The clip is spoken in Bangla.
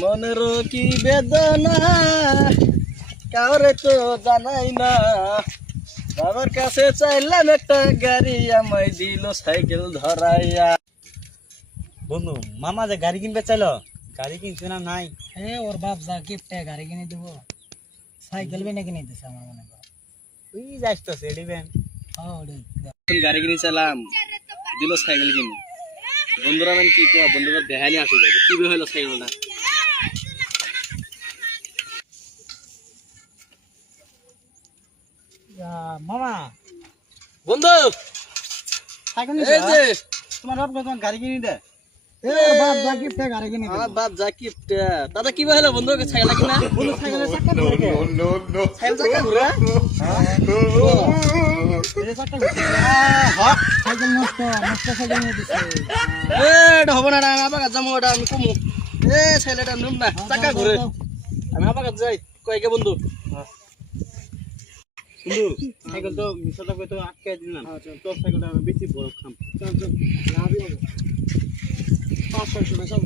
মনের কি বেদনা কাউরে তো জানাই না। বাবার কাছে চাইলাম একটা গাড়ি, আমায় দিল সাইকেল ধরাইয়া। বন্ধু মামা যে গাড়ি কিনবে চাইলো, গাড়ি কিনছে না নাই। ওর বাপ যা গিফটে গাড়ি কিনে দেবো, সাইকেল কিনে কিনে দিছে আমার মনে করো। তুই যাস তো সেডিবেন। গাড়ি কিনে চাইলাম, দিল সাইকেল কিনে। বন্ধুরা মানে কি কো, বন্ধুরা দেখানি আসে যায় কি হলো সাইকেলটা। মামা বন্ধু সাইকেল এই যে তোমার বাপ তোমার গাড়ি কিনে দে। বাপ যা গিফটে গাড়ি কিনে আমার বাপ যা কিপট দাদা কি হলো বন্ধু সাইকেল কিনা। বন্ধু সাইকেলের চাকা ঘুরে সাইকেল চাকা ঘুরে সাইকেল নষ্ট নষ্ট সাইকেল নিয়ে দিছে। এটা হবো না, আমি আবার যাবো, ওটা আমি কমু। ছেলেটা নুম না, চাকা ঘুরে। আমি আবার যাই কয়েকে বন্ধু। বন্ধু সাইকেল তো মিশাটা করে তো আটকে দিলাম। তোর সাইকেলটা বেশি বড় খাম। 500 টাকা